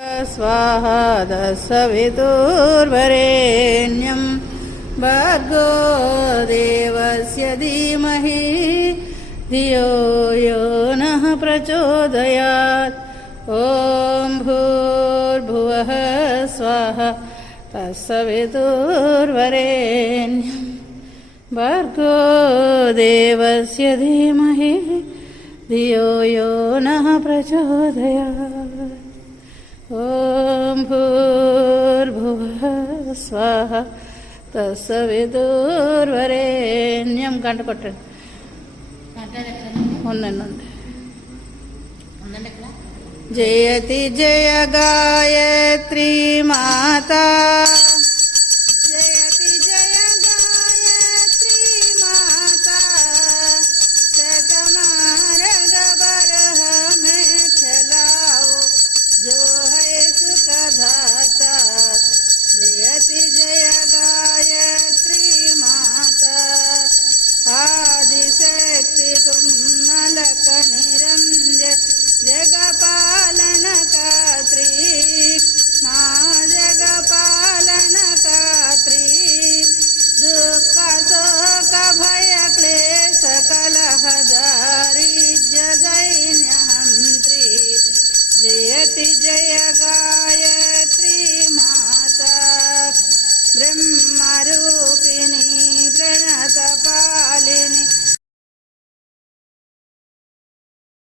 स्वाहा सवितुर्वरेण्यं भर्गो देवस्य धीमहि धियो यो नः प्रचोदयात्। ॐ भूर्भुवः स्वाहा तत्सवितुर्वरेण्यं भर्गो देवस्य धीमहि धियो यो नः प्रचोदयात्। ॐ भूर्भुवः स्वाहा तत्सवितुर्वरेण्यं గంట కొట్టండి. ఉండండి. జయతి జయ గాయత్రీ మాతా